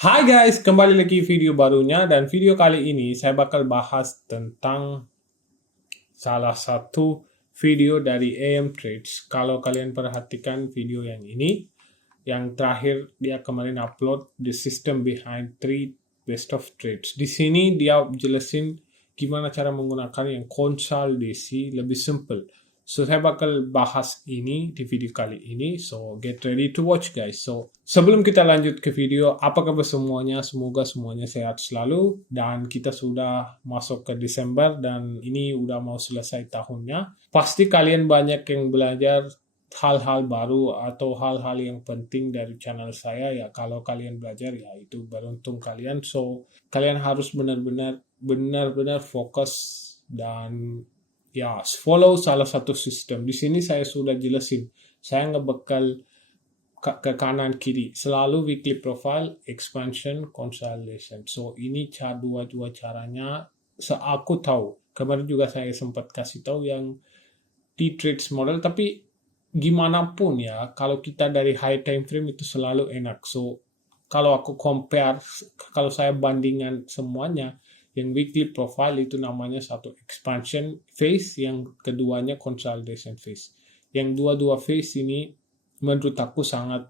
Hai guys, kembali lagi video barunya dan video kali ini saya bakal bahas tentang salah satu video dari AM Trades. Kalau kalian perhatikan video yang ini, yang terakhir dia kemarin upload the system behind three best of trades. Di sini dia jelasin gimana cara menggunakan yang konsolidasi lebih simple. So, saya bakal bahas ini di video kali ini. So, get ready to watch guys. So, sebelum kita lanjut ke video, apa kabar semuanya? Semoga semuanya sehat selalu. Dan kita sudah masuk ke Desember dan ini udah mau selesai tahunnya. Pasti kalian banyak yang belajar hal-hal baru atau hal-hal yang penting dari channel saya ya. Kalau kalian belajar ya itu beruntung kalian. So, kalian harus benar-benar fokus dan ya, follow salah satu sistem. Di sini saya sudah jelasin. Saya ngebekal ke kanan kiri. Selalu weekly profile, expansion, consolidation. So, ini dua caranya. Aku tahu. Kemarin juga saya sempat kasih tahu yang di trades model. Tapi gimana pun ya, kalau kita dari high time frame itu selalu enak. So, kalau aku compare, kalau saya bandingkan semuanya, yang weekly profile itu namanya satu expansion phase, yang keduanya consolidation phase. Yang dua-dua phase ini menurut aku sangat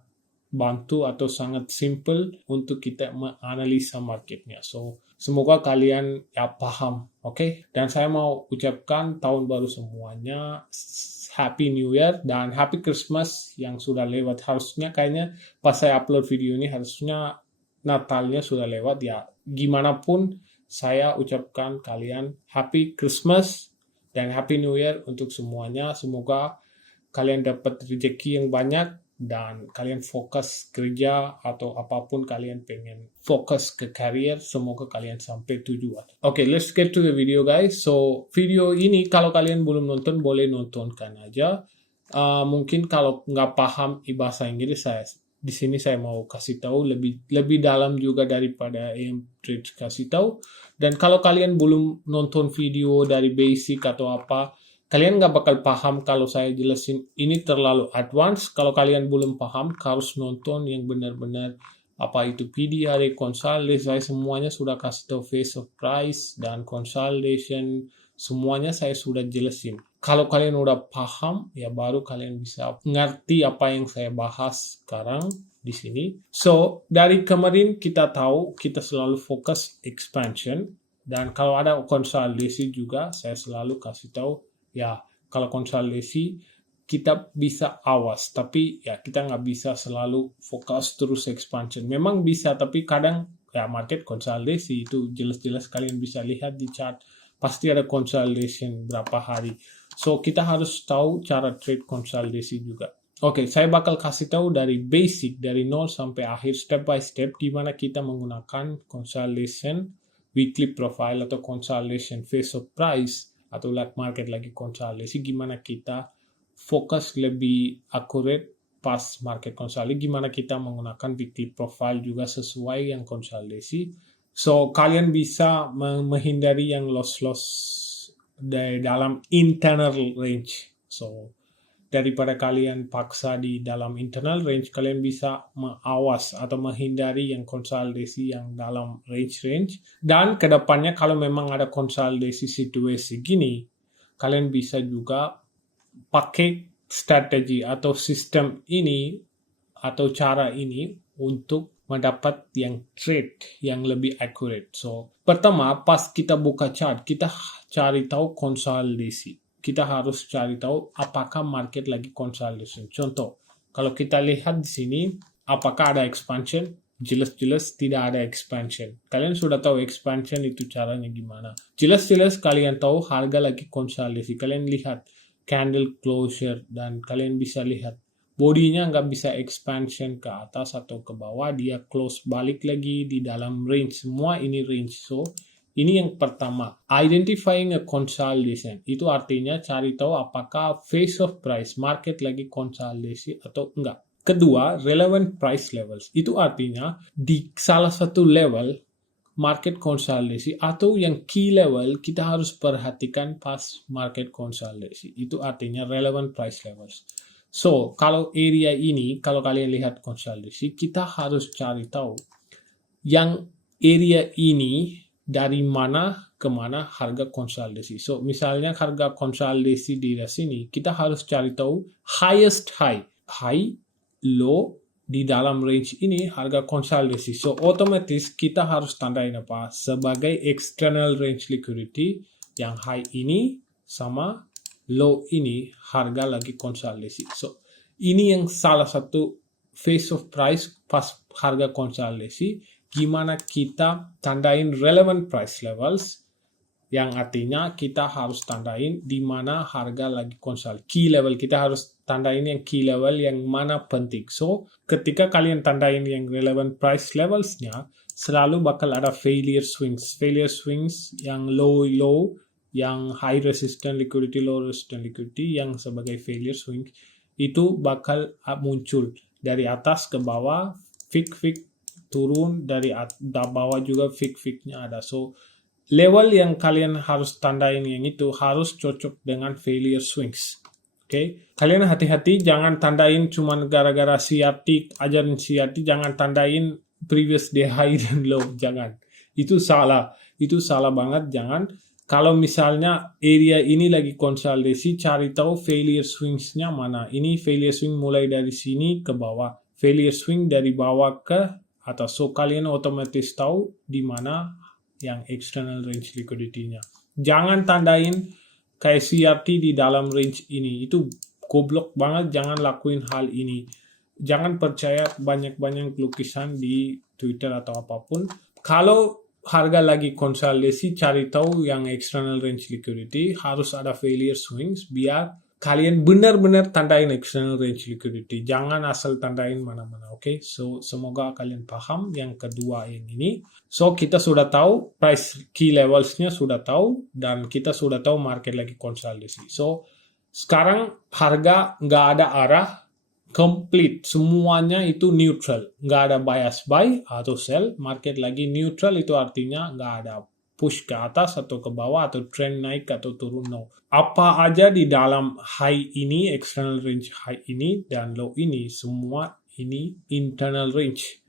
bantu atau sangat simple untuk kita menganalisa marketnya. So, semoga kalian ya paham, oke? Dan saya mau ucapkan tahun baru semuanya, Happy New Year dan Happy Christmas yang sudah lewat. Harusnya kayaknya pas saya upload video ini harusnya Natalnya sudah lewat ya. Gimana pun saya ucapkan kalian Happy Christmas dan Happy New Year untuk semuanya. Semoga kalian dapat rezeki yang banyak dan kalian fokus kerja atau apapun kalian pengen fokus ke career, semoga kalian sampai tujuan. Okay, let's get to the video guys. So, video ini kalau kalian belum nonton, boleh nontonkan aja. Mungkin kalau nggak paham bahasa Inggris, di sini saya mau kasih tahu lebih dalam juga daripada yang Trades kasih tahu. Dan kalau kalian belum nonton video dari basic atau apa, kalian nggak bakal paham kalau saya jelasin ini terlalu advance. Kalau kalian belum paham, harus nonton yang benar-benar apa itu PDRA, consolidation, saya semuanya sudah kasih tahu phase of price dan consolidation, semuanya saya sudah jelasin. Kalau kalian udah paham, ya baru kalian bisa ngerti apa yang saya bahas sekarang di sini. So, dari kemarin kita tahu kita selalu fokus expansion. Dan kalau ada konsolidasi juga, saya selalu kasih tahu, ya kalau konsolidasi kita bisa awas. Tapi ya kita nggak bisa selalu fokus terus expansion. Memang bisa, tapi kadang ya market konsolidasi itu jelas-jelas kalian bisa lihat di chart. Pasti ada consolidation berapa hari. So, kita harus tahu cara trade konsolidasi juga. Oke, saya bakal kasih tahu dari basic, dari nol sampai akhir, step by step, di mana kita menggunakan consolidation, weekly profile, atau consolidation phase of price, atau like market lagi konsolidasi, gimana kita fokus lebih accurate pas market konsolidasi, gimana kita menggunakan weekly profile juga sesuai yang konsolidasi. So, kalian bisa menghindari yang loss-loss dari dalam internal range. So, daripada kalian paksa di dalam internal range, kalian bisa mengawas atau menghindari yang konsolidasi yang dalam range. Dan kedepannya kalau memang ada konsolidasi situasi gini, kalian bisa juga pakai strategi atau sistem ini atau cara ini untuk mendapat yang trade yang lebih accurate. So, pertama pas kita buka chart, kita cari tahu konsolidasi. Kita harus cari tahu apakah market lagi consolidation. Contoh, kalau kita lihat di sini, apakah ada expansion? Jelas-jelas tidak ada expansion. Kalian sudah tahu expansion itu caranya gimana. Jelas-jelas kalian tahu harga lagi konsolidasi. Kalian lihat candle closure dan kalian bisa lihat bodinya nggak bisa expansion ke atas atau ke bawah, dia close balik lagi di dalam range. Semua ini range. So, ini yang pertama, identifying a consolidation. Itu artinya cari tahu apakah phase of price, market lagi konsolidasi atau enggak. Kedua, relevant price levels. Itu artinya di salah satu level market konsolidasi atau yang key level kita harus perhatikan pas market konsolidasi. Itu artinya relevant price levels. So, kalau area ini, kalau kalian lihat konsolidasi, kita harus cari tahu yang area ini dari mana ke mana harga konsolidasi. So, misalnya harga konsolidasi di sini, kita harus cari tahu highest high. High, low, di dalam range ini harga konsolidasi. So, otomatis kita harus tandain apa? Sebagai external range liquidity, yang high ini sama low ini harga lagi konsolidasi. So, ini yang salah satu phase of price pas harga konsolidasi, gimana kita tandain relevant price levels, yang artinya kita harus tandain di mana harga lagi konsolidasi. Key level kita harus tandain yang key level yang mana penting. So, ketika kalian tandain yang relevant price levelsnya, selalu bakal ada failure swings. Failure swings yang low, yang high resistant liquidity, low resistant liquidity, yang sebagai failure swing, itu bakal muncul dari atas ke bawah, fig turun, dari bawah juga fig-nya ada. So, level yang kalian harus tandain yang itu harus cocok dengan failure swings. Oke, kalian hati-hati jangan tandain cuman gara-gara CRT, ajarin CRT, jangan tandain previous day high dan low, jangan. Itu salah banget, jangan. Kalau misalnya area ini lagi konsolidasi, cari tahu failure swingsnya mana. Ini failure swing mulai dari sini ke bawah, failure swing dari bawah ke atas. So, kalian otomatis tahu di mana yang external range liquidity-nya. Jangan tandain kayak CRT di dalam range ini. Itu goblok banget, jangan lakuin hal ini. Jangan percaya banyak-banyak lukisan di Twitter atau apapun. Kalau harga lagi konsolidasi, cari tahu yang external range liquidity, harus ada failure swings biar kalian benar-benar tandain external range liquidity. Jangan asal tandain mana-mana, oke? So, semoga kalian paham yang kedua yang ini. So, kita sudah tahu price key levelsnya sudah tahu, dan kita sudah tahu market lagi konsolidasi. So, sekarang harga nggak ada arah, complete, semuanya itu neutral, nggak ada bias buy atau sell, market lagi neutral, itu artinya nggak ada push ke atas atau ke bawah atau trend naik atau turun, no. Apa aja di dalam high ini, external range high ini dan low ini, semua ini internal range.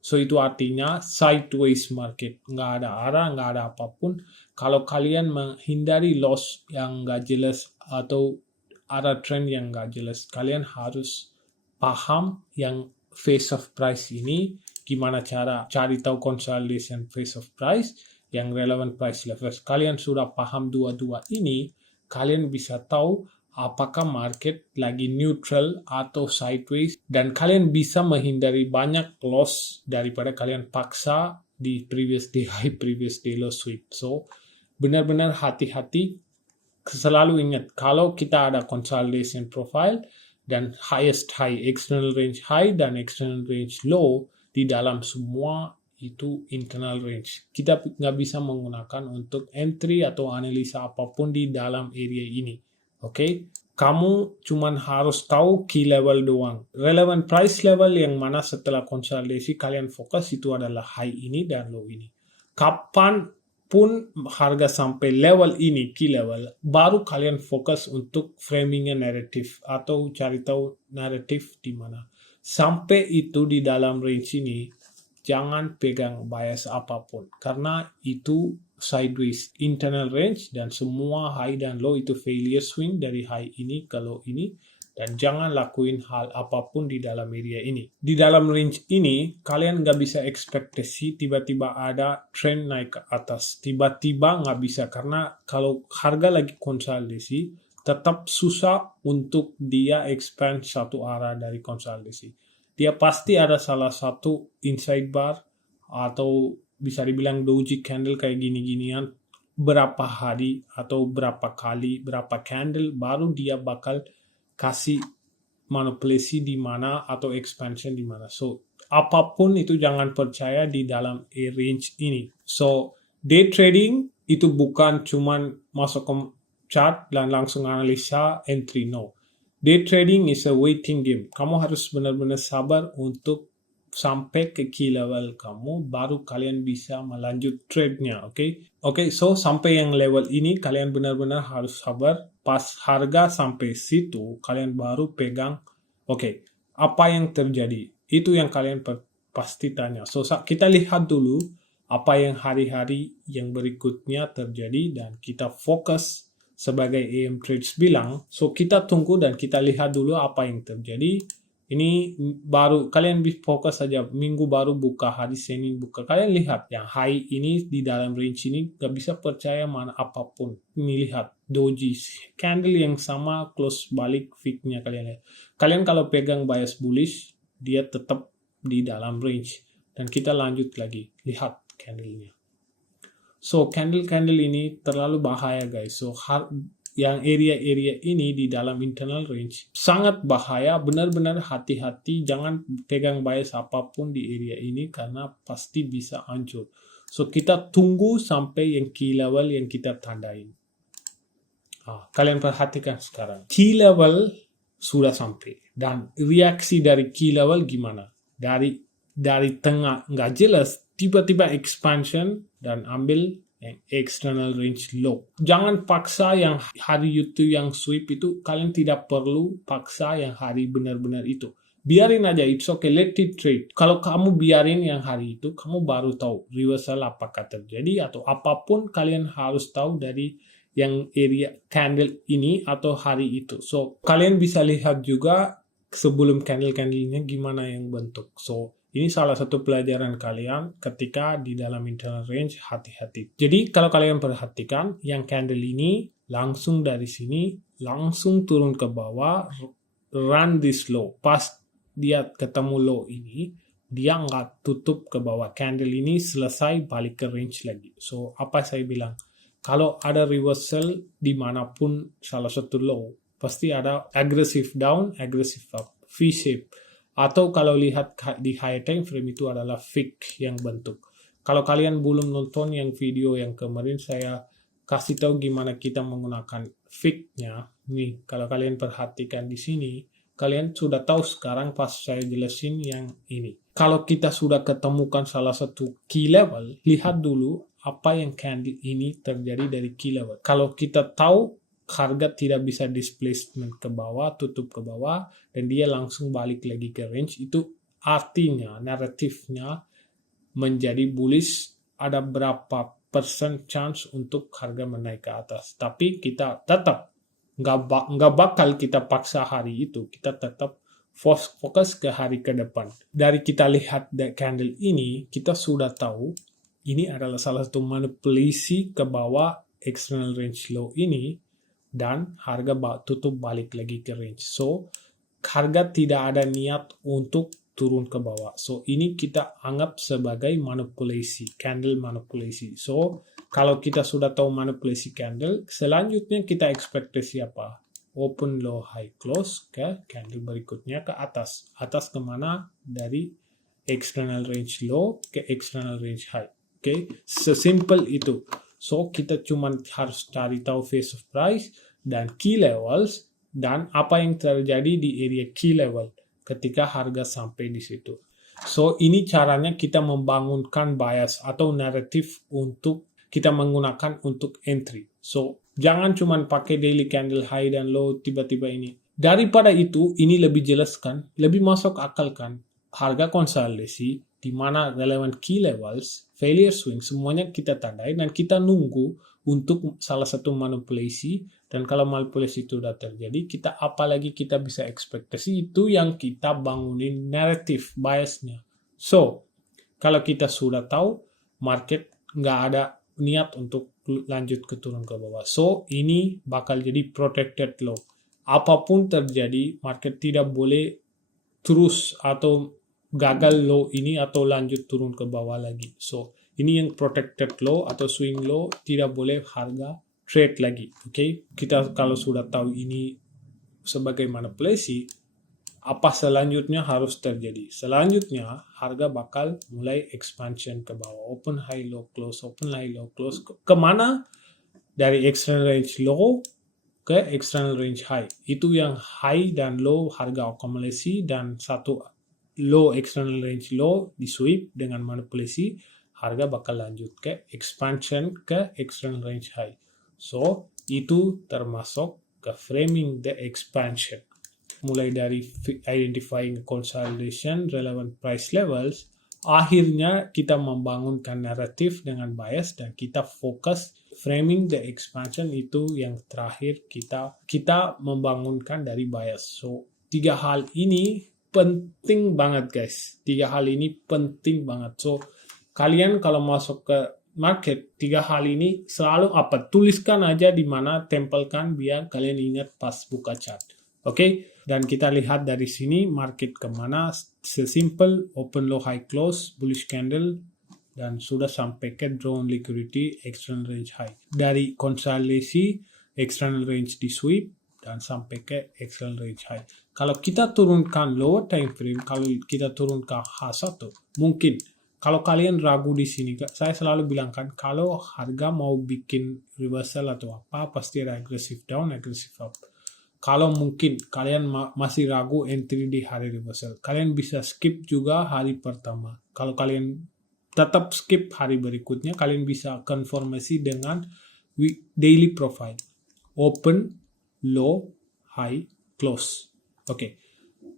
So, itu artinya sideways market, nggak ada arah, nggak ada apapun. Kalau kalian menghindari loss yang nggak jelas atau ada trend yang nggak jelas, kalian harus paham yang phase of price ini, gimana cara cari tahu consolidation phase of price, yang relevant price levels. Kalian sudah paham dua-dua ini, kalian bisa tahu apakah market lagi neutral atau sideways, dan kalian bisa menghindari banyak loss daripada kalian paksa di previous day high, previous day low sweep. So, benar-benar hati-hati, selalu ingat kalau kita ada consolidation profile dan highest high, external range high dan external range low, di dalam semua itu internal range. Kita nggak bisa menggunakan untuk entry atau analisa apapun di dalam area ini. Oke? Kamu cuman harus tahu key level doang. Relevant price level yang mana setelah konsolidasi kalian fokus itu adalah high ini dan low ini. Kapan pun harga sampai level ini, key level, baru kalian fokus untuk framingnya naratif atau cari tahu naratif di mana. Sampai itu di dalam range ini, jangan pegang bias apapun, karena itu sideways internal range dan semua high dan low itu failure swing dari high ini ke low ini. Dan jangan lakuin hal apapun di dalam area ini. Di dalam range ini, kalian nggak bisa ekspektasi tiba-tiba ada trend naik ke atas. Tiba-tiba nggak bisa, karena kalau harga lagi konsolidasi, tetap susah untuk dia expand satu arah dari konsolidasi. Dia pasti ada salah satu inside bar, atau bisa dibilang doji candle kayak gini-ginian, berapa hari atau berapa kali, berapa candle, baru dia bakal kasih manipulasi di mana atau expansion di mana. So, apapun itu jangan percaya di dalam range ini. So, day trading itu bukan cuman masuk ke chart dan langsung analisa entry, no. Day trading is a waiting game. Kamu harus benar-benar sabar untuk sampai ke key level kamu, baru kalian bisa melanjut trade-nya, oke? So sampai yang level ini kalian benar-benar harus sabar. Pas harga sampai situ, kalian baru pegang, apa yang terjadi? Itu yang kalian pasti tanya. So, kita lihat dulu apa yang hari-hari yang berikutnya terjadi dan kita fokus sebagai AM Trades bilang. So, kita tunggu dan kita lihat dulu apa yang terjadi. Ini baru, kalian bisa fokus saja minggu baru buka, hari Senin buka. Kalian lihat yang high ini di dalam range ini, gak bisa percaya mana apapun. Ini lihat, doji, candle yang sama, close balik, fignya kalian lihat. Kalian kalau pegang bias bullish, dia tetap di dalam range. Dan kita lanjut lagi, lihat candlenya. So, candle-candle ini terlalu bahaya guys. So, yang area-area ini di dalam internal range sangat bahaya, benar-benar hati-hati, jangan pegang bias apapun di area ini karena pasti bisa hancur. So kita tunggu sampai yang key level yang kita tandain. Kalian perhatikan sekarang, key level sudah sampai dan reaksi dari key level gimana? Dari tengah nggak jelas, tiba-tiba expansion dan ambil yang external range low. Jangan paksa yang hari itu yang sweep itu, kalian tidak perlu paksa yang hari benar-benar itu. Biarin aja, it's okay, let it trade. Kalau kamu biarin yang hari itu, kamu baru tahu reversal apakah terjadi atau apapun, kalian harus tahu dari yang area candle ini atau hari itu. So, kalian bisa lihat juga sebelum candle-candlenya gimana yang bentuk. So, ini salah satu pelajaran kalian ketika di dalam internal range, hati-hati. Jadi kalau kalian perhatikan yang candle ini langsung dari sini langsung turun ke bawah, run this low. Pas dia ketemu low ini, dia nggak tutup ke bawah. Candle ini selesai balik ke range lagi. So apa saya bilang? Kalau ada reversal dimanapun salah satu low, pasti ada aggressive down, aggressive up, V-shape. Atau kalau lihat di high time frame itu adalah fig yang bentuk. Kalau kalian belum nonton yang video yang kemarin, saya kasih tahu gimana kita menggunakan fignya. Nih, kalau kalian perhatikan di sini, kalian sudah tahu sekarang pas saya jelasin yang ini. Kalau kita sudah ketemukan salah satu key level, lihat dulu apa yang candle ini terjadi dari key level. Kalau kita tahu harga tidak bisa displacement ke bawah, tutup ke bawah, dan dia langsung balik lagi ke range, itu artinya naratifnya menjadi bullish, ada berapa persen chance untuk harga menaik ke atas. Tapi kita tetap nggak bakal kita paksa hari itu, kita tetap fokus ke hari ke depan. Dari kita lihat candle ini, kita sudah tahu ini adalah salah satu manipulasi ke bawah external range low ini, dan harga tutup balik lagi ke range. So, harga tidak ada niat untuk turun ke bawah. So, ini kita anggap sebagai manipulasi, candle manipulasi. So, kalau kita sudah tahu manipulasi candle, selanjutnya kita ekspektasi apa? Open, low, high, close ke candle berikutnya ke atas. Atas kemana? Dari external range low ke external range high. Okay? Sesimpel itu. So, kita cuma harus cari tahu phase of price dan key levels dan apa yang terjadi di area key level ketika harga sampai di situ. So, ini caranya kita membangunkan bias atau naratif untuk kita menggunakan untuk entry. So, jangan cuma pakai daily candle high dan low tiba-tiba ini. Daripada itu, ini lebih jelas kan, lebih masuk akal kan. Harga konsolidasi di mana relevant key levels, failure swing, semuanya kita tandai dan kita nunggu untuk salah satu manipulasi. Dan kalau manipulasi itu sudah terjadi, kita apalagi kita bisa ekspektasi, itu yang kita bangunin narrative biasnya. So, kalau kita sudah tahu market nggak ada niat untuk lanjut ke turun ke bawah. So, ini bakal jadi protected low. Apapun terjadi, market tidak boleh terus atau gagal low ini atau lanjut turun ke bawah lagi. So, ini yang protected low atau swing low, tidak boleh harga trade lagi. Okay? Kita kalau sudah tahu ini sebagai manipulasi, apa selanjutnya harus terjadi? Selanjutnya, harga bakal mulai expansion ke bawah. Open, high, low, close, open, high, low, close. Kemana? Dari external range low ke external range high. Itu yang high dan low harga akumulasi, dan satu low external range low di sweep dengan manipulasi, harga bakal lanjut ke expansion ke external range high. So, itu termasuk ke framing the expansion. Mulai dari identifying consolidation, relevant price levels, akhirnya kita membangunkan naratif dengan bias dan kita fokus framing the expansion itu yang terakhir kita membangunkan dari bias. So 3 hal ini penting banget guys. 3 hal ini penting banget. So kalian kalau masuk ke market 3 hal ini selalu tuliskan aja di mana, tempelkan biar kalian ingat pas buka chart. Oke, dan kita lihat dari sini market kemana, sesimpel open low high close, bullish candle, dan sudah sampai ke drawn liquidity, external range high. Dari konsolidasi, external range di sweep, dan sampai ke external range high. Kalau kita turunkan lower time frame, kalau kita turunkan H1, mungkin kalau kalian ragu di sini, saya selalu bilangkan kalau harga mau bikin reversal atau apa, pasti ada aggressive down, aggressive up. Kalau mungkin kalian masih ragu entry di hari reversal, kalian bisa skip juga hari pertama. Kalau kalian tetap skip hari berikutnya, kalian bisa konfirmasi dengan daily profile. Open, low, high, close. Oke.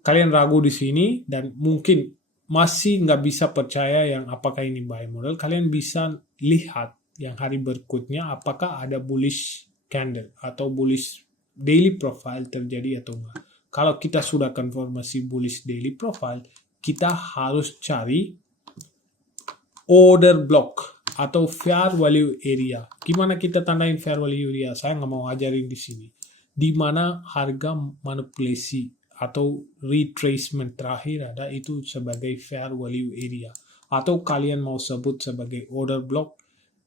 Kalian ragu di sini dan mungkin masih nggak bisa percaya yang apakah ini buy model, kalian bisa lihat yang hari berikutnya apakah ada bullish candle atau bullish daily profile terjadi atau enggak. Kalau kita sudah konfirmasi bullish daily profile, kita harus cari order block atau fair value area. Gimana kita tandain fair value area? Saya nggak mau ajarin di sini. Di mana harga manipulasi atau retracement terakhir ada itu sebagai fair value area. Atau kalian mau sebut sebagai order block.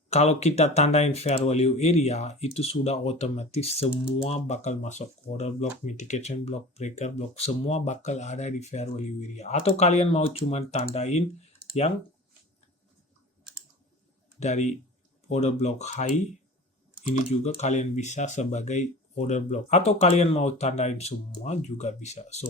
Kalau kita tandain fair value area, itu sudah otomatis semua bakal masuk. Order block, mitigation block, breaker block, semua bakal ada di fair value area. Atau kalian mau cuma tandain yang dari order block high, ini juga kalian bisa sebagai order block. Atau kalian mau tandain semua juga bisa. So,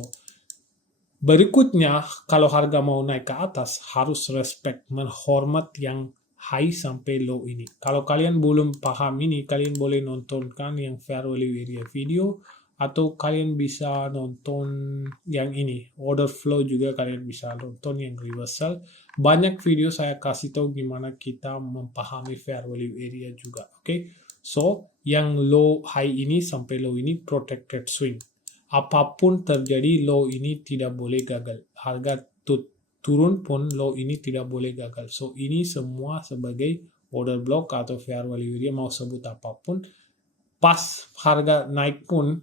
berikutnya, kalau harga mau naik ke atas, harus respect, menghormat yang high sampai low ini. Kalau kalian belum paham ini, kalian boleh nontonkan yang fair value area video, atau kalian bisa nonton yang ini, order flow juga kalian bisa nonton yang reversal. Banyak video saya kasih tahu gimana kita memahami fair value area juga. Oke. So, yang low high ini sampai low ini protected swing. Apapun terjadi, low ini tidak boleh gagal. Harga turun pun low ini tidak boleh gagal. So ini semua sebagai order block atau fair value area, mau sebut apapun. Pas harga naik pun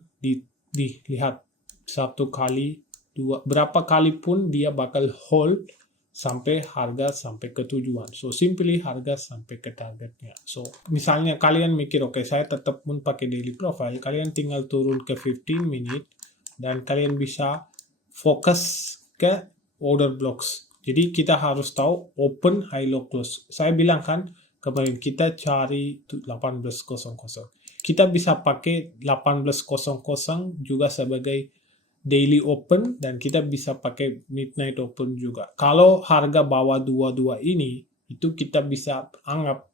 dilihat satu kali, dua, berapa kali pun dia bakal hold sampai harga sampai ke tujuan. So simply harga sampai ke targetnya. So misalnya kalian mikir oke, saya tetap pun pakai daily profile, kalian tinggal turun ke 15 menit dan kalian bisa fokus ke order blocks. Jadi kita harus tahu open, high, low, close. Saya bilang kan kemarin kita cari 18.00. Kita bisa pakai 18.00 juga sebagai daily open dan kita bisa pakai midnight open juga. Kalau harga bawah 22 ini, itu kita bisa anggap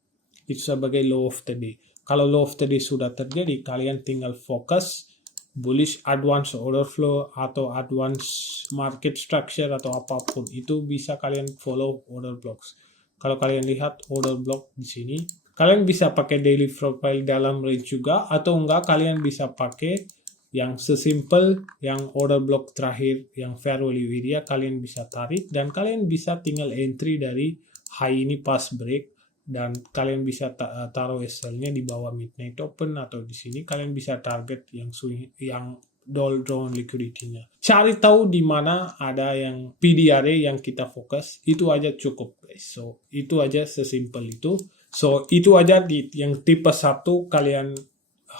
itu sebagai low of the day. Kalau low of the day sudah terjadi, kalian tinggal fokus bullish advance order flow atau advance market structure atau apapun, itu bisa kalian follow order blocks. Kalau kalian lihat order block di sini, kalian bisa pakai daily profile dalam range juga, atau enggak kalian bisa pakai yang sesimpel yang order block terakhir yang fair value area, kalian bisa tarik dan kalian bisa tinggal entry dari high ini pas break. Dan kalian bisa taruh SL-nya di bawah midnight open atau di sini kalian bisa target yang drawn liquidity-nya. Cari tahu di mana ada yang PDRA yang kita fokus, itu aja cukup guys. So itu aja sesimpel itu. So itu aja di yang tipe 1 kalian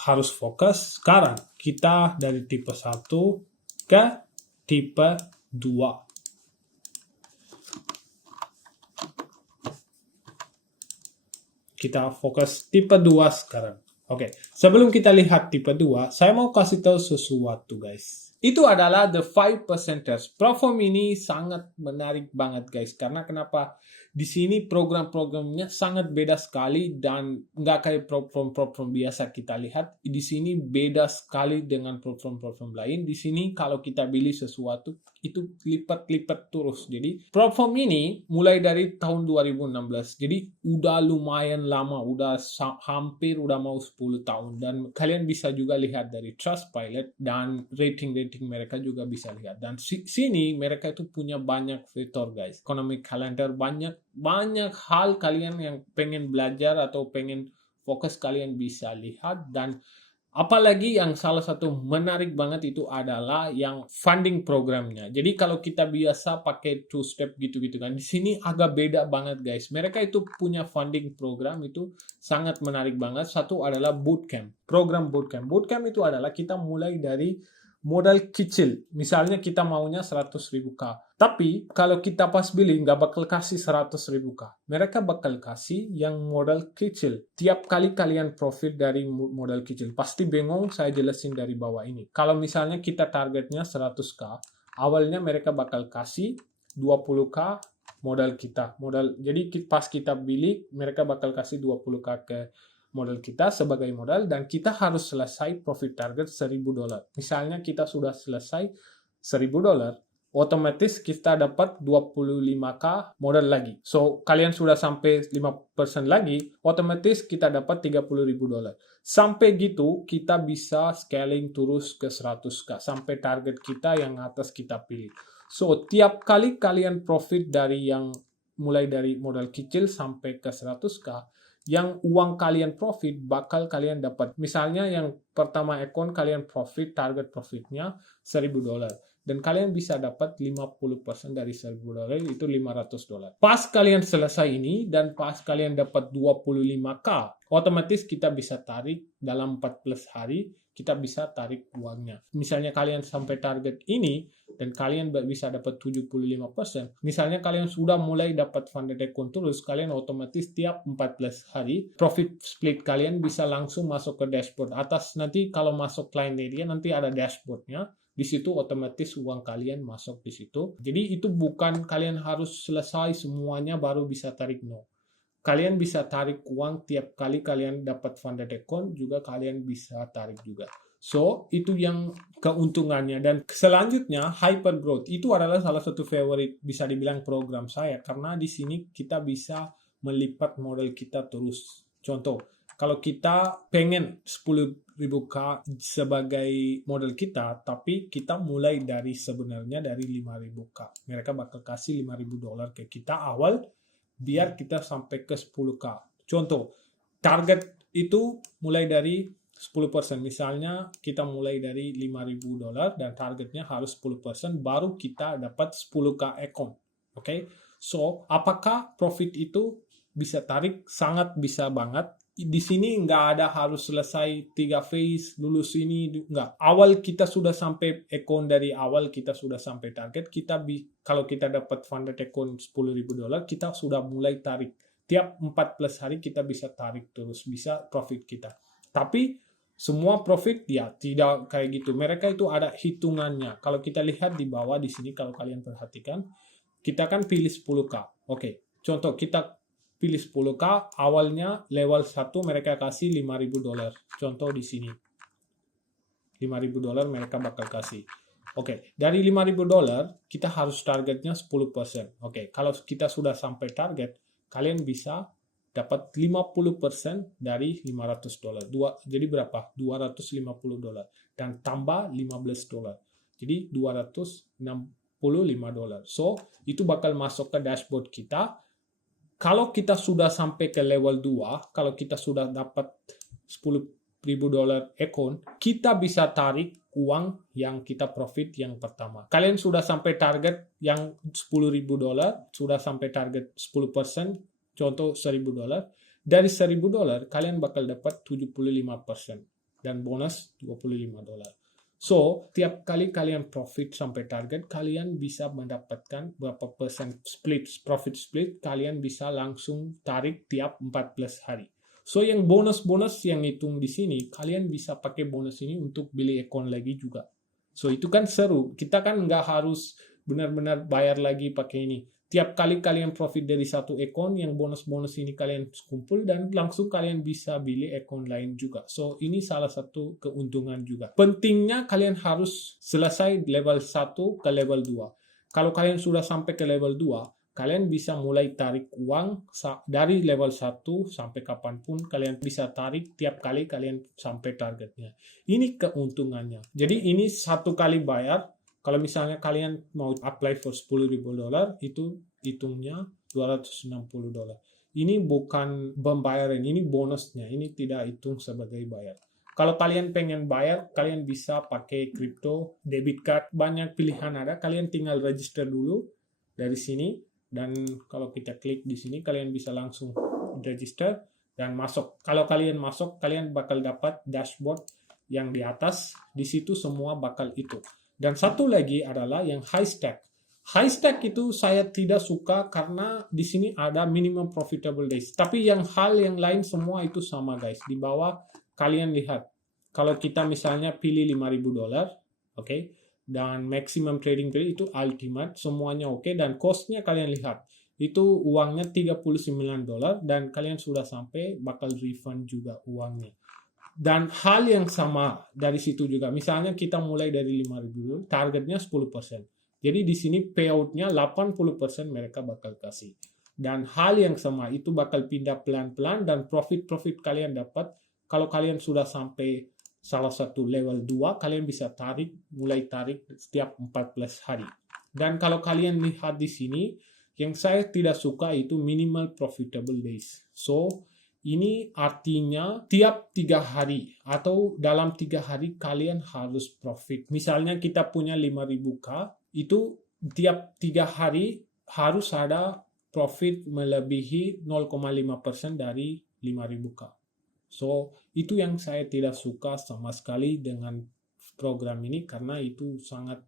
harus fokus. Sekarang kita dari tipe 1 ke tipe 2. Kita fokus tipe 2 sekarang. Oke, sebelum kita lihat tipe 2, saya mau kasih tahu sesuatu guys. Itu adalah the 5%ers. Platform ini sangat menarik banget guys. Karena kenapa? di sini program-programnya sangat beda sekali dan nggak kayak platform-platform biasa kita lihat. Di sini beda sekali dengan platform-platform lain. Di sini kalau kita beli sesuatu itu lipat-lipat terus. Jadi platform ini mulai dari tahun 2016. Jadi udah lumayan lama, hampir udah mau 10 tahun. Dan kalian bisa juga lihat dari Trustpilot dan rating-rating mereka juga bisa lihat. Dan sini mereka itu punya banyak fitur guys. Economic calendar, banyak hal kalian yang pengen belajar atau pengen fokus kalian bisa lihat. Dan apalagi yang salah satu menarik banget itu adalah yang funding programnya. Jadi kalau kita biasa pakai two step gitu-gitu kan, di sini agak beda banget guys. Mereka itu punya funding program itu sangat menarik banget. Satu adalah bootcamp, program bootcamp. Bootcamp itu adalah kita mulai dari modal kecil. Misalnya kita maunya 100.000 K. Tapi kalau kita pas beli nggak bakal kasih 100.000 K. Mereka bakal kasih yang modal kecil. Tiap kali kalian profit dari modal kecil. Pasti bingung, saya jelasin dari bawah ini. Kalau misalnya kita targetnya 100 K, awalnya mereka bakal kasih 20 K modal kita. Jadi pas kita beli, mereka bakal kasih 20 K ke modal kita sebagai modal dan kita harus selesai profit target $1.000. Misalnya kita sudah selesai $1.000, otomatis kita dapat 25K modal lagi. So, kalian sudah sampai 5% lagi, otomatis kita dapat $30.000. Sampai gitu, kita bisa scaling terus ke 100K sampai target kita yang atas kita pilih. So, tiap kali kalian profit dari yang mulai dari modal kecil sampai ke 100K, yang uang kalian profit bakal kalian dapat. Misalnya yang pertama account kalian profit, target profitnya $1.000 dan kalian bisa dapat 50% dari $1.000 itu $500. Pas kalian selesai ini dan pas kalian dapat 25K, otomatis kita bisa tarik dalam 14 hari, kita bisa tarik uangnya. Misalnya kalian sampai target ini dan kalian bisa dapat 75%. Misalnya kalian sudah mulai dapat funded account terus, kalian otomatis tiap 14 hari profit split kalian bisa langsung masuk ke dashboard. Atas nanti kalau masuk client area nanti ada dashboardnya. Di situ otomatis uang kalian masuk di situ. Jadi itu bukan kalian harus selesai semuanya baru bisa tarik, no. Kalian bisa tarik uang tiap kali kalian dapat funded account, juga kalian bisa tarik juga. So, itu yang keuntungannya. Dan selanjutnya, hypergrowth. Itu adalah salah satu favorite, bisa dibilang program saya. Karena di sini kita bisa melipat modal kita terus. Contoh, kalau kita pengen 10.000 K sebagai modal kita, tapi kita mulai dari sebenarnya dari 5.000 K. Mereka bakal kasih $5.000 ke kita awal, biar kita sampai ke 10K. Contoh, target itu mulai dari 10%. Misalnya kita mulai dari $5.000 dan targetnya harus 10%, baru kita dapat 10K account. Oke? So, apakah profit itu bisa tarik? Sangat bisa banget. Di sini nggak ada harus selesai 3 phase, lulus ini, nggak. Awal kita sudah sampai account, dari awal kita sudah sampai target, kalau kita dapat funded account $10.000, kita sudah mulai tarik. Tiap 14 hari kita bisa tarik terus, bisa profit kita. Tapi semua profit ya tidak kayak gitu. Mereka itu ada hitungannya. Kalau kita lihat di bawah di sini, kalau kalian perhatikan, kita kan pilih 10K. Oke, contoh kita pilih 10K, awalnya level 1 mereka kasih $5.000. Contoh di sini. $5.000 mereka bakal kasih. Oke, dari $5.000 kita harus targetnya 10%. Oke, kalau kita sudah sampai target, kalian bisa dapat 50% dari $500. Jadi berapa? $250. Dan tambah $15. Jadi $265. So, itu bakal masuk ke dashboard kita. Kalau kita sudah sampai ke level 2, kalau kita sudah dapat $10.000 account, kita bisa tarik uang yang kita profit yang pertama. Kalian sudah sampai target yang $10.000, sudah sampai target 10%, contoh $1.000. Dari $1.000, kalian bakal dapat 75% dan bonus $25. So, tiap kali kalian profit sampai target, kalian bisa mendapatkan berapa persen profit split, kalian bisa langsung tarik tiap 14 hari. So, yang bonus-bonus yang hitung di sini, kalian bisa pakai bonus ini untuk beli account lagi juga. So, itu kan seru. Kita kan nggak harus benar-benar bayar lagi pakai ini. tiap kali kalian profit dari satu account, yang bonus-bonus ini kalian kumpul dan langsung kalian bisa beli account lain juga. So, ini salah satu keuntungan juga. Pentingnya kalian harus selesai level 1 ke level 2. Kalau kalian sudah sampai ke level 2, kalian bisa mulai tarik uang dari level 1 sampai kapanpun kalian bisa tarik tiap kali kalian sampai targetnya. Ini keuntungannya. Jadi ini satu kali bayar. Kalau misalnya kalian mau apply for $10.000, itu hitungnya $260. Ini bukan pembayaran, ini bonusnya. Ini tidak hitung sebagai bayar. Kalau kalian pengen bayar, kalian bisa pakai crypto, debit card, banyak pilihan ada. Kalian tinggal register dulu dari sini. Dan kalau kita klik di sini, kalian bisa langsung register dan masuk. Kalau kalian masuk, kalian bakal dapat dashboard yang di atas. Di situ semua bakal itu. Dan satu lagi adalah yang high stack. High stack itu saya tidak suka karena di sini ada minimum profitable days. Tapi hal yang lain semua itu sama guys. Di bawah kalian lihat. Kalau kita misalnya pilih $5.000, oke, dan maximum trading period itu ultimate, semuanya oke, dan costnya kalian lihat. Itu uangnya $39 dan kalian sudah sampai, bakal refund juga uangnya. Dan hal yang sama dari situ juga. Misalnya kita mulai dari 5.000, targetnya 10%. Jadi di sini payoutnya 80% mereka bakal kasih. Dan hal yang sama itu bakal pindah pelan-pelan dan profit kalian dapat. Kalau kalian sudah sampai salah satu level 2, kalian bisa mulai tarik setiap 14 hari. Dan kalau kalian lihat di sini, yang saya tidak suka itu minimal profitable days. So, ini artinya tiap 3 hari atau dalam 3 hari kalian harus profit. Misalnya kita punya 5.000K, itu tiap 3 hari harus ada profit melebihi 0,5% dari 5.000K. So, itu yang saya tidak suka sama sekali dengan program ini karena itu sangat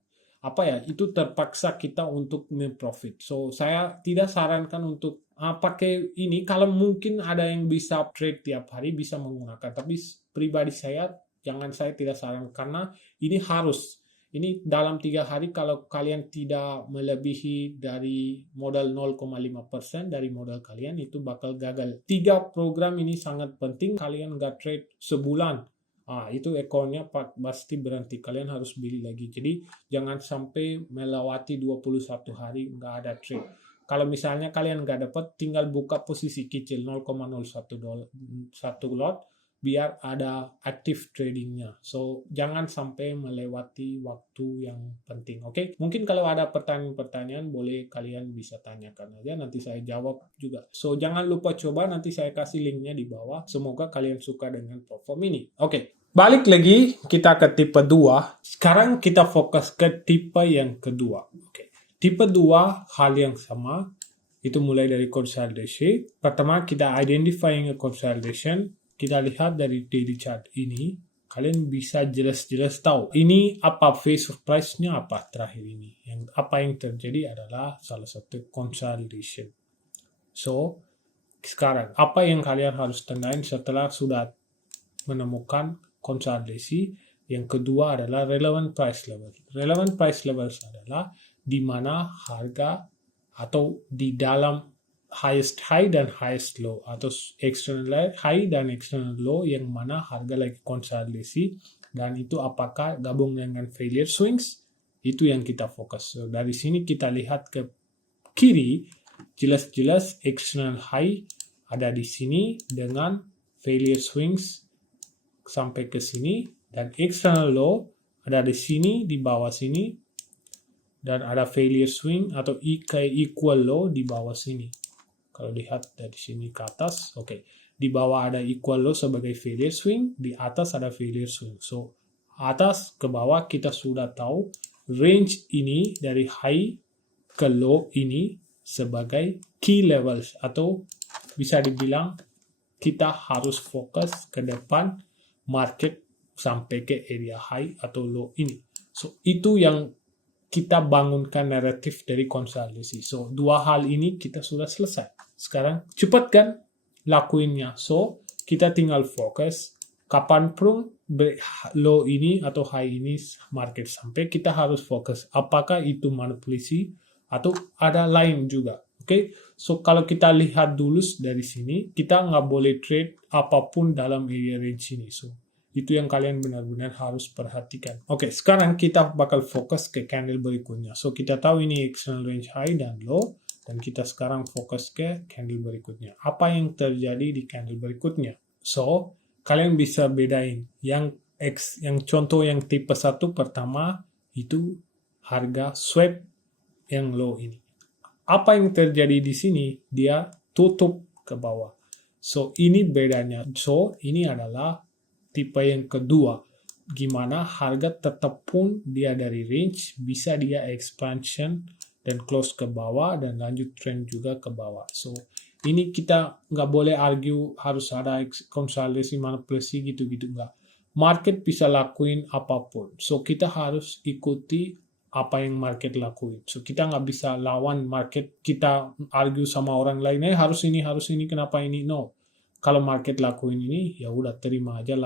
itu terpaksa kita untuk memprofit. So, saya tidak sarankan untuk pakai ini. Kalau mungkin ada yang bisa trade tiap hari, bisa menggunakan. Tapi pribadi saya tidak sarankan karena ini harus. Ini dalam 3 hari kalau kalian tidak melebihi dari modal 0,5% dari modal kalian, itu bakal gagal. 3 program ini sangat penting. Kalian nggak trade sebulan, itu account-nya pasti berhenti. Kalian harus beli lagi. Jadi jangan sampai melewati 21 hari nggak ada trade. Kalau misalnya kalian nggak dapat, tinggal buka posisi kecil 0,01 lot biar ada active tradingnya. So jangan sampai melewati waktu yang penting. Oke? Mungkin kalau ada pertanyaan-pertanyaan boleh kalian bisa tanyakan aja, nanti saya jawab juga. So jangan lupa coba, nanti saya kasih linknya di bawah. Semoga kalian suka dengan platform ini. Oke. Balik lagi kita ke tipe 2. Sekarang kita fokus ke tipe yang kedua. Oke. Tipe 2 hal yang sama. Itu mulai dari consolidation. Pertama kita identifying a consolidation. Kita lihat dari daily chart ini, kalian bisa jelas-jelas tahu ini apa phase of price-nya apa terakhir ini. Apa yang terjadi adalah salah satu consolidation. So, sekarang apa yang kalian harus tandain setelah sudah menemukan konsolidasi? Yang kedua adalah relevant price level. Relevant price levels adalah di mana harga atau di dalam highest high dan highest low, atau external high dan external low yang mana harga lagi konsolidasi, dan itu apakah gabung dengan failure swings, itu yang kita fokus. So, dari sini kita lihat ke kiri, jelas-jelas external high ada di sini dengan failure swings sampai ke sini, dan external low ada di sini, di bawah sini, dan ada failure swing atau equal low di bawah sini. Kalau lihat dari sini ke atas, oke. Di bawah ada equal low sebagai failure swing, di atas ada failure swing. So, atas ke bawah kita sudah tahu range ini dari high ke low ini sebagai key levels, atau bisa dibilang kita harus fokus ke depan market sampai ke area high atau low ini. So, itu yang kita bangunkan naratif dari konsolidasi. So, 2 hal ini kita sudah selesai. Sekarang cepat kan lakuinnya. So, kita tinggal fokus kapanpun low ini atau high ini market sampai, kita harus fokus apakah itu manipulasi atau ada lain juga. Oke, so kalau kita lihat dulu dari sini, kita nggak boleh trade apapun dalam area range ini. So itu yang kalian benar-benar harus perhatikan. Oke, sekarang kita bakal fokus ke candle berikutnya. So kita tahu ini external range high dan low, dan kita sekarang fokus ke candle berikutnya. Apa yang terjadi di candle berikutnya? So kalian bisa bedain yang contoh yang tipe 1 pertama itu harga swap yang low ini. Apa yang terjadi di sini? Dia tutup ke bawah. So ini bedanya. So ini adalah tipe yang kedua. Gimana harga tetap pun dia dari range, bisa dia expansion dan close ke bawah dan lanjut trend juga ke bawah. So ini kita nggak boleh argue harus ada konsolidasi manipulasi gitu-gitu, nggak. Market bisa lakuin apapun. So kita harus ikuti apa yang market lakuin. So kita nggak bisa lawan market, kita argue sama orang lain, harus ini, kenapa ini? No. Kalau market lakuin ini, ya udah terima aja,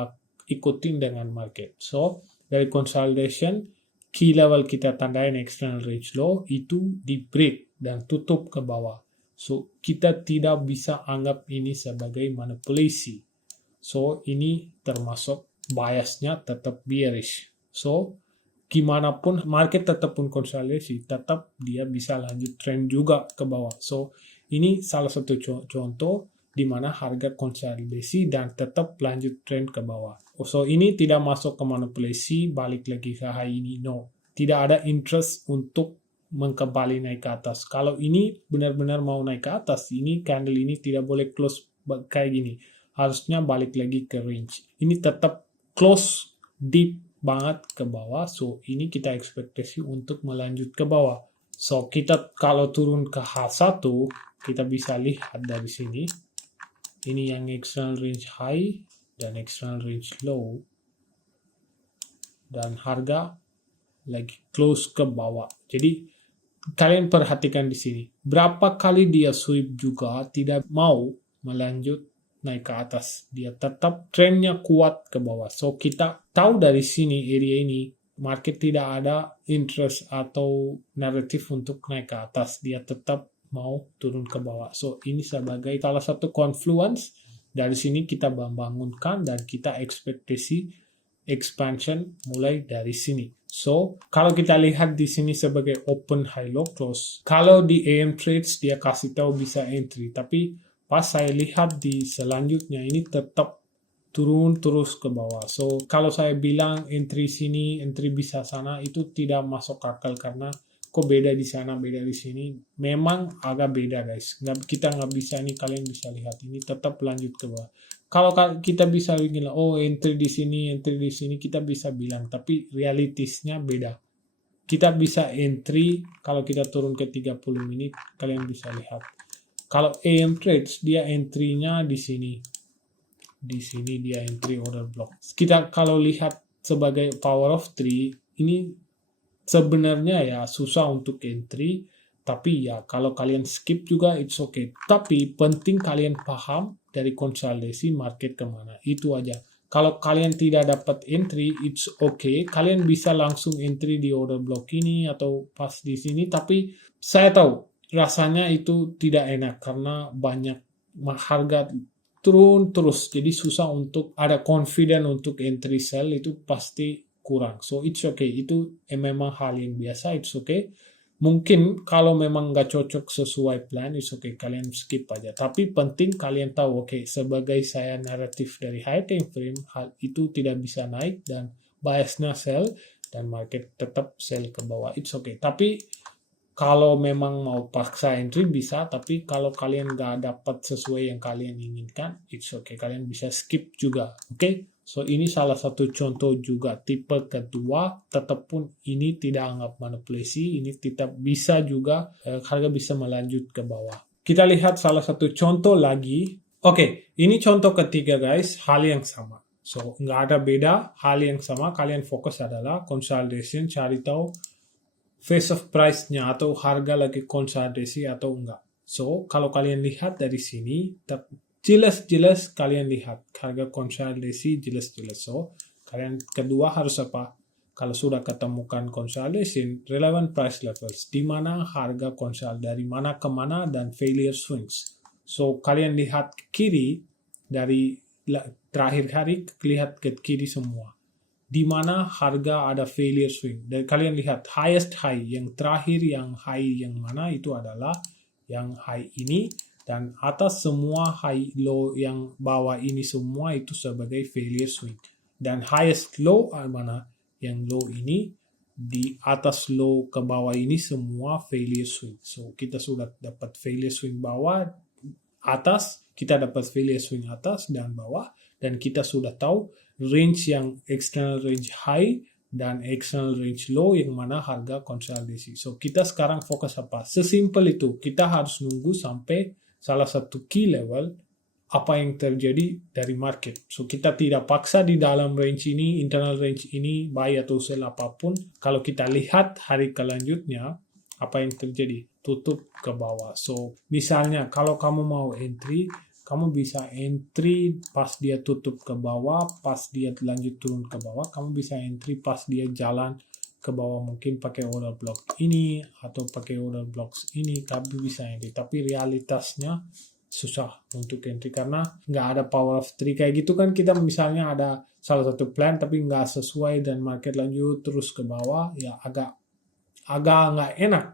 ikutin dengan market. So dari consolidation, key level kita tandain external range low, itu di break dan tutup ke bawah. So kita tidak bisa anggap ini sebagai manipulasi. So ini termasuk biasnya tetap bearish. So gimana pun market tetap pun konsolidasi, tetap dia bisa lanjut trend juga ke bawah. So ini salah satu contoh di mana harga konsolidasi dan tetap lanjut trend ke bawah. So ini tidak masuk ke manipulasi, balik lagi ke high ini, no. Tidak ada interest untuk mengembali naik ke atas. Kalau ini benar-benar mau naik ke atas, ini candle ini tidak boleh close kayak gini. Harusnya balik lagi ke range. Ini tetap close deep banget ke bawah. So ini kita ekspektasi untuk melanjut ke bawah. So kita kalau turun ke H1, kita bisa lihat dari sini. Ini yang external range high dan external range low. Dan harga lagi close ke bawah. Jadi kalian perhatikan di sini. Berapa kali dia sweep juga tidak mau melanjut naik ke atas. Dia tetap trennya kuat ke bawah. So kita tahu dari sini area ini market tidak ada interest atau naratif untuk naik ke atas. Dia tetap mau turun ke bawah. So ini sebagai salah satu confluence. Dari sini kita membangunkan dan kita ekspektasi expansion mulai dari sini. So kalau kita lihat di sini sebagai open high low close. Kalau di AM trades dia kasih tahu bisa entry, tapi pas saya lihat di selanjutnya ini tetap turun terus ke bawah. So kalau saya bilang entry sini, entry bisa sana, itu tidak masuk akal karena kok beda di sana, beda di sini. Memang agak beda guys. Kita nggak bisa nih, kalian bisa lihat ini tetap lanjut ke bawah. Kalau kita bisa bilang, oh entry di sini, kita bisa bilang, tapi realitasnya beda. Kita bisa entry kalau kita turun ke 30 menit, kalian bisa lihat. Kalau AM trades dia entry-nya di sini. Di sini dia entry order block. Kita kalau lihat sebagai power of 3, ini sebenarnya ya susah untuk entry, tapi ya kalau kalian skip juga it's okay. Tapi penting kalian paham dari konsolidasi market kemana, itu aja. Kalau kalian tidak dapat entry, it's okay. Kalian bisa langsung entry di order block ini atau pas di sini, tapi saya tahu rasanya itu tidak enak karena banyak harga turun terus, jadi susah untuk ada confident untuk entry sell, itu pasti kurang. So it's okay, itu memang hal yang biasa, it's okay. Mungkin kalau memang nggak cocok sesuai plan, it's okay, kalian skip aja. Tapi penting kalian tahu, okay, sebagai saya naratif dari high time frame, hal itu tidak bisa naik dan biasnya sell dan market tetap sell ke bawah, it's okay. Tapi kalau memang mau paksa entry bisa, tapi kalau kalian nggak dapat sesuai yang kalian inginkan, it's okay, kalian bisa skip juga, oke? Okay? So ini salah satu contoh juga tipe kedua, tetap pun ini tidak anggap manipulasi, ini tetap bisa juga harga bisa melanjut ke bawah. Kita lihat salah satu contoh lagi. Oke, ini contoh ketiga guys, hal yang sama. So nggak ada beda, hal yang sama. Kalian fokus adalah consolidation, cari tahu phase of price-nya atau harga lagi konsolidasi atau enggak. So, kalau kalian lihat dari sini, jelas-jelas kalian lihat harga konsolidasi jelas-jelas. So, kalian kedua harus apa? kalau sudah ketemukan consolidation, relevant price levels, di mana harga konsolidasi dari mana ke mana dan failure swings. So kalian lihat ke kiri, dari terakhir hari lihat ke kiri semua. Di mana harga ada failure swing. Dan kalian lihat highest high, yang terakhir yang high yang mana itu adalah yang high ini, dan atas semua high low yang bawah ini semua itu sebagai failure swing. Dan highest low mana? Yang low ini, di atas low ke bawah ini semua failure swing. So kita sudah dapat failure swing bawah, atas, kita dapat failure swing atas dan bawah, dan kita sudah tahu range yang external range high dan external range low yang mana harga konsolidasi. So kita sekarang fokus apa? Sesimpel itu, kita harus nunggu sampai salah satu key level apa yang terjadi dari market. So kita tidak paksa di dalam range ini, internal range ini, buy atau sell apapun. Kalau kita lihat hari kelanjutnya, apa yang terjadi? Tutup ke bawah. So misalnya kalau kamu mau entry, kamu bisa entry pas dia tutup ke bawah, pas dia lanjut turun ke bawah, kamu bisa entry pas dia jalan ke bawah, mungkin pakai order block ini atau pakai order blocks ini, tapi bisa entry. Tapi realitasnya susah untuk entry karena nggak ada power of three kayak gitu kan. Kita misalnya ada salah satu plan tapi nggak sesuai dan market lanjut terus ke bawah, ya agak nggak enak.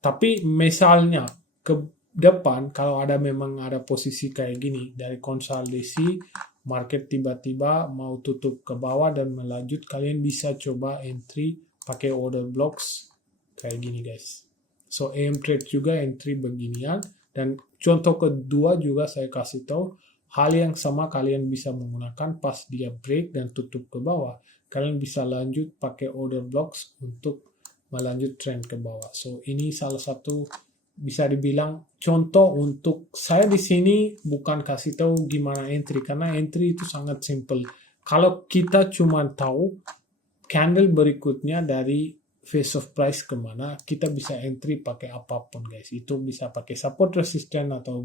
Tapi misalnya ke depan kalau ada memang ada posisi kayak gini dari konsolidasi, market tiba-tiba mau tutup ke bawah dan melanjut, kalian bisa coba entry pakai order blocks kayak gini guys. So AM trade juga entry beginian. Dan contoh kedua juga saya kasih tahu hal yang sama kalian bisa menggunakan pas dia break dan tutup ke bawah. Kalian bisa lanjut pakai order blocks untuk melanjut trend ke bawah. So ini salah satu bisa dibilang contoh untuk saya di sini bukan kasih tahu gimana entry karena entry itu sangat simple. Kalau kita cuma tahu candle berikutnya dari phase of price kemana, kita bisa entry pakai apapun guys. Itu bisa pakai support resistance atau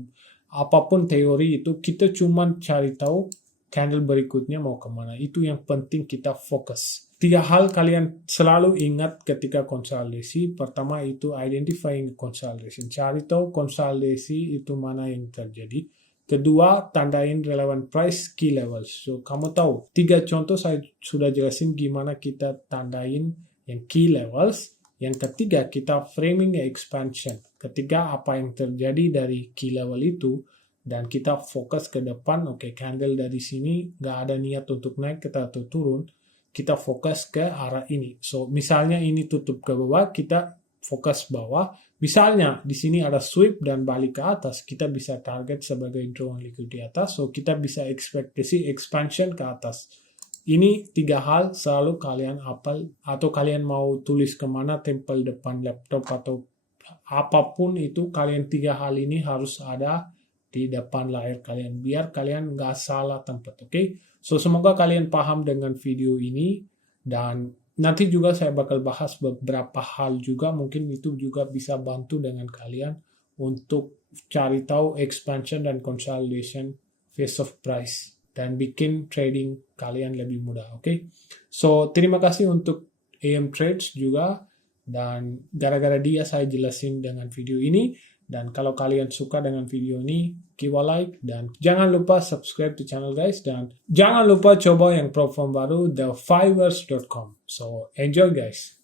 apapun teori itu, kita cuma cari tahu candle berikutnya mau kemana. Itu yang penting kita fokus. 3 hal kalian selalu ingat ketika konsolidasi. Pertama itu identifying consolidation. Cari tahu konsolidasi itu mana yang terjadi. Kedua, tandain relevant price key levels. So kamu tahu 3 contoh saya sudah jelasin gimana kita tandain yang key levels. Yang ketiga, kita framing expansion. Ketiga, apa yang terjadi dari key level itu, dan kita fokus ke depan. Oke, candle dari sini nggak ada niat untuk naik atau turun, kita fokus ke arah ini. So misalnya ini tutup ke bawah, kita fokus bawah. Misalnya di sini ada sweep dan balik ke atas, kita bisa target sebagai drawing liquidity atas. So kita bisa ekspektasi expansion ke atas. Ini 3 hal selalu kalian hafal, atau kalian mau tulis kemana, tempel depan laptop atau apapun itu, kalian 3 hal ini harus ada di depan layar kalian biar kalian nggak salah tempat. Oke? So semoga kalian paham dengan video ini, dan nanti juga saya bakal bahas beberapa hal juga, mungkin itu juga bisa bantu dengan kalian untuk cari tahu expansion dan consolidation phase of price dan bikin trading kalian lebih mudah. Oke? So terima kasih untuk AM Trades juga, dan gara-gara dia saya jelasin dengan video ini. Dan kalau kalian suka dengan video ini, give a like, dan jangan lupa subscribe to channel guys, dan jangan lupa coba yang platform baru, thefivers.com. So enjoy guys.